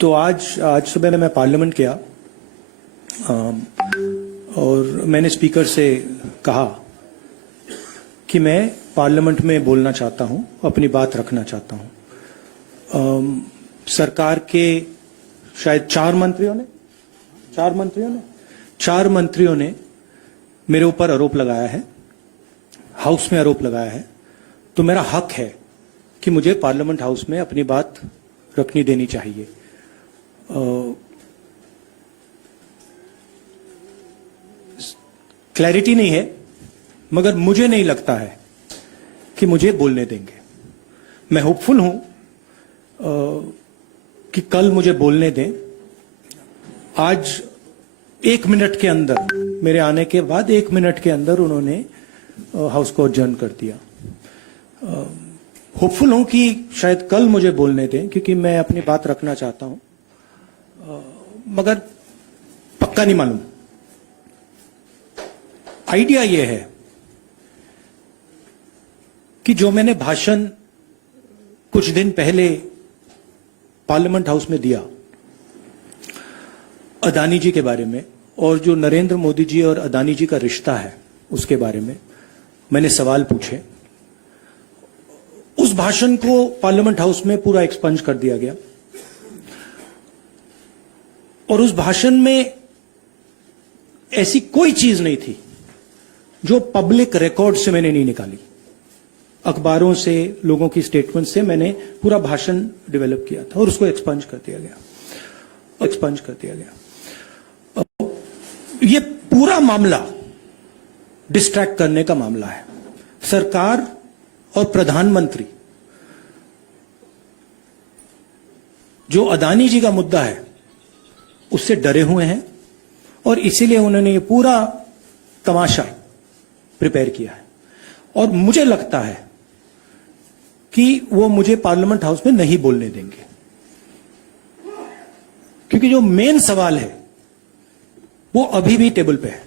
तो आज सुबह मैं पार्लियामेंट गया और मैंने स्पीकर से कहा कि मैं पार्लियामेंट में बोलना चाहता हूं, अपनी बात रखना चाहता हूं। सरकार के शायद चार मंत्रियों ने मेरे ऊपर आरोप लगाया है, हाउस में आरोप लगाया है, तो मेरा हक है कि मुझे पार्लियामेंट हाउस में अपनी बात रखनी देनी चाहिए। क्लैरिटी नहीं है, मगर मुझे नहीं लगता है कि मुझे बोलने देंगे। मैं होपफुल हूं कि कल मुझे बोलने दें। आज 1 मिनट के अंदर, मेरे आने के बाद 1 मिनट के अंदर उन्होंने हाउस को अडजर्न कर दिया। होपफुल हूं कि शायद कल मुझे बोलने दें, क्योंकि मैं अपनी बात रखना चाहता हूं, मगर पक्का नहीं मालूम। आइडिया यह है कि जो मैंने भाषण कुछ दिन पहले पार्लियामेंट हाउस में दिया अदानी जी के बारे में, और जो नरेंद्र मोदी जी और अदानी जी का रिश्ता है उसके बारे में मैंने सवाल पूछे। उस भाषण को पार्लियामेंट हाउस में पूरा एक्सपंज कर दिया गया और उस भाषण में ऐसी कोई चीज नहीं थी जो पब्लिक रिकॉर्ड से मैंने नहीं निकाली। अखबारों से, लोगों की स्टेटमेंट से मैंने पूरा भाषण डेवलप किया था और उसको एक्सपंज कर दिया गया। ये पूरा मामला डिस्ट्रैक्ट करने का मामला है। सरकार और प्रधानमंत्री जो अदानी जी का मुद्दा है उससे डरे हुए हैं और इसीलिए उन्होंने ये पूरा तमाशा प्रिपेयर किया है। और मुझे लगता है कि वो मुझे पार्लियामेंट हाउस में नहीं बोलने देंगे, क्योंकि जो मेन सवाल है वो अभी भी टेबल पे है।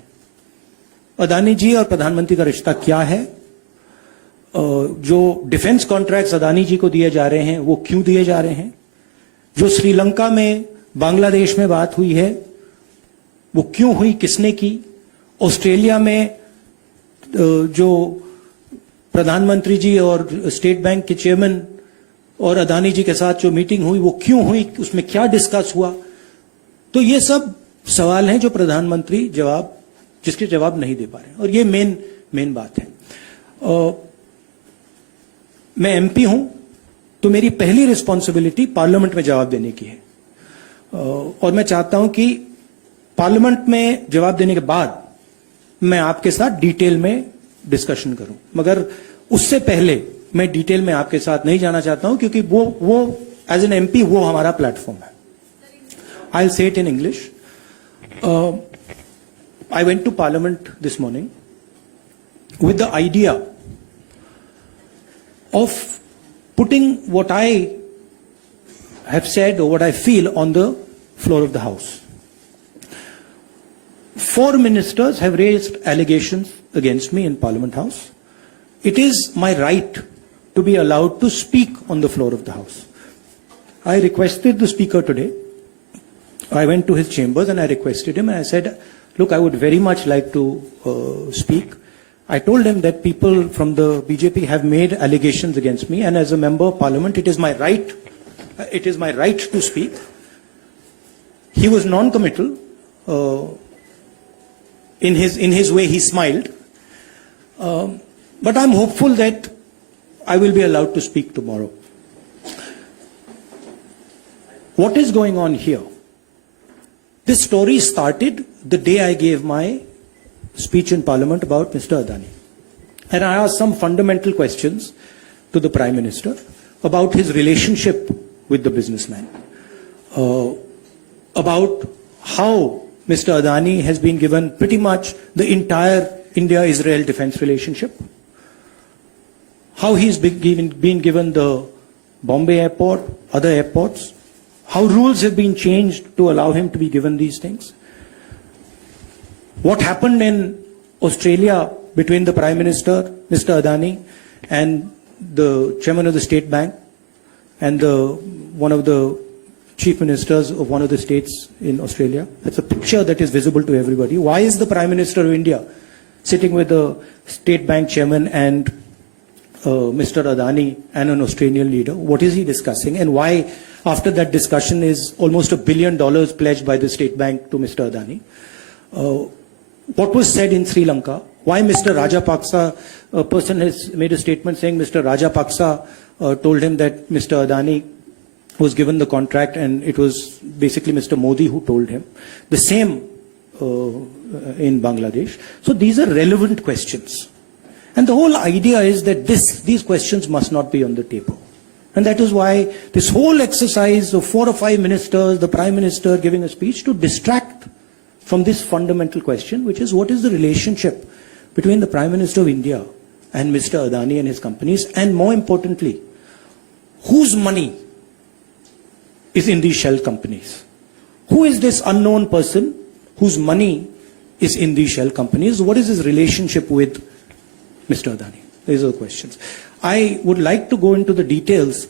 अदानी जी और प्रधानमंत्री का रिश्ता क्या है? जो डिफेंस कॉन्ट्रैक्ट्स अदानी जी को दिए जा रहे हैं वो क्यों दिए जा रहे हैं? जो श्रीलंका में, बांग्लादेश में बात हुई है वो क्यों हुई, किसने की? ऑस्ट्रेलिया में जो प्रधानमंत्री जी और स्टेट बैंक के चेयरमैन और अदानी जी के साथ जो मीटिंग हुई वो क्यों हुई, उसमें क्या डिस्कस हुआ? तो ये सब सवाल हैं जो प्रधानमंत्री जिसके जवाब नहीं दे पा रहे हैं, और ये मेन बात है। मैं एमपी हूं तो मेरी पहली रिस्पॉन्सिबिलिटी पार्लियामेंट में जवाब देने की है, और मैं चाहता हूं कि पार्लियामेंट में जवाब देने के बाद मैं आपके साथ डिटेल में डिस्कशन करूं, मगर उससे पहले मैं डिटेल में आपके साथ नहीं जाना चाहता हूं, क्योंकि वो एज एन एमपी वो हमारा प्लेटफॉर्म है। I will say it in English. I went to Parliament this morning with the idea of putting what I have said or what I feel on the floor of the House. 4 ministers have raised allegations against me in Parliament House. It is my right to be allowed to speak on the floor of the House. I requested the Speaker today. I went to his chambers and I requested him and I said, look, I would very much like to speak. I told him that people from the BJP have made allegations against me, and as a member of parliament, it is my right to speak. He was non-committal. In his way, he smiled. But I'm hopeful that I will be allowed to speak tomorrow. What is going on here? This story started the day I gave my speech in Parliament about Mr. Adani. And I asked some fundamental questions to the Prime Minister about his relationship with the businessman, about how Mr. Adani has been given pretty much the entire India-Israel defense relationship, how he's been given the Bombay airport, other airports, how rules have been changed to allow him to be given these things. What happened in Australia between the Prime Minister, Mr. Adani, and the Chairman of the State Bank, and one of the chief ministers of one of the states in Australia. That's a picture that is visible to everybody. Why is the Prime Minister of India sitting with the State Bank chairman and Mr. Adani and an Australian leader? What is he discussing? And why, after that discussion, is almost $1 billion pledged by the State Bank to Mr. Adani? What was said in Sri Lanka? Why Mr. Rajapaksa, a person has made a statement saying Mr. Rajapaksa told him that Mr. Adani was given the contract and it was basically Mr. Modi who told him. The same in Bangladesh. So these are relevant questions. And the whole idea is that these questions must not be on the table. And that is why this whole exercise of 4 or 5 ministers, the Prime Minister giving a speech to distract from this fundamental question, which is what is the relationship between the Prime Minister of India and Mr. Adani and his companies, and more importantly, whose money is in these shell companies? Who is this unknown person whose money is in these shell companies? What is his relationship with Mr. Adani? These are the questions. I would like to go into the details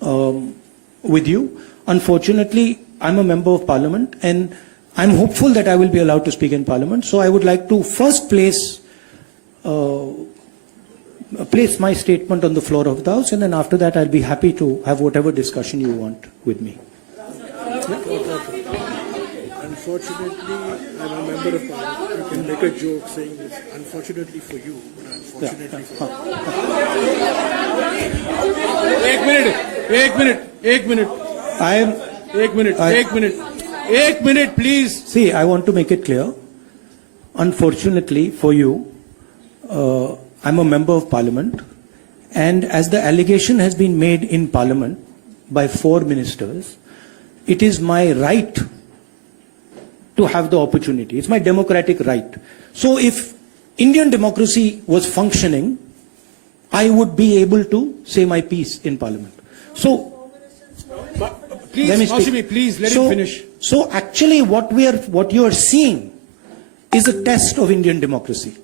with you. Unfortunately, I'm a member of Parliament and I'm hopeful that I will be allowed to speak in Parliament. So I would like to first place my statement on the floor of the House, and then after that I'll be happy to have whatever discussion you want with me. Unfortunately, I'm a member of Parliament. You can make a joke saying this, unfortunately for you, but unfortunately for Ek minute, please. See, I want to make it clear. Unfortunately for you, I'm a member of Parliament, and as the allegation has been made in Parliament by 4 ministers, it is my right to have the opportunity. It's my democratic right. So if Indian democracy was functioning, I would be able to say my piece in Parliament. So, please, let him finish. So actually what you are seeing is a test of Indian democracy.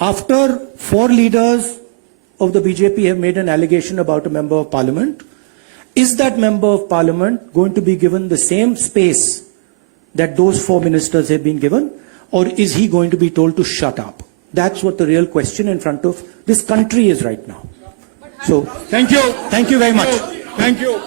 After 4 leaders of the BJP have made an allegation about a member of Parliament, is that member of Parliament going to be given the same space that those 4 ministers have been given, or is he going to be told to shut up? That's what the real question in front of this country is right now. So, thank you. Thank you very much. Thank you.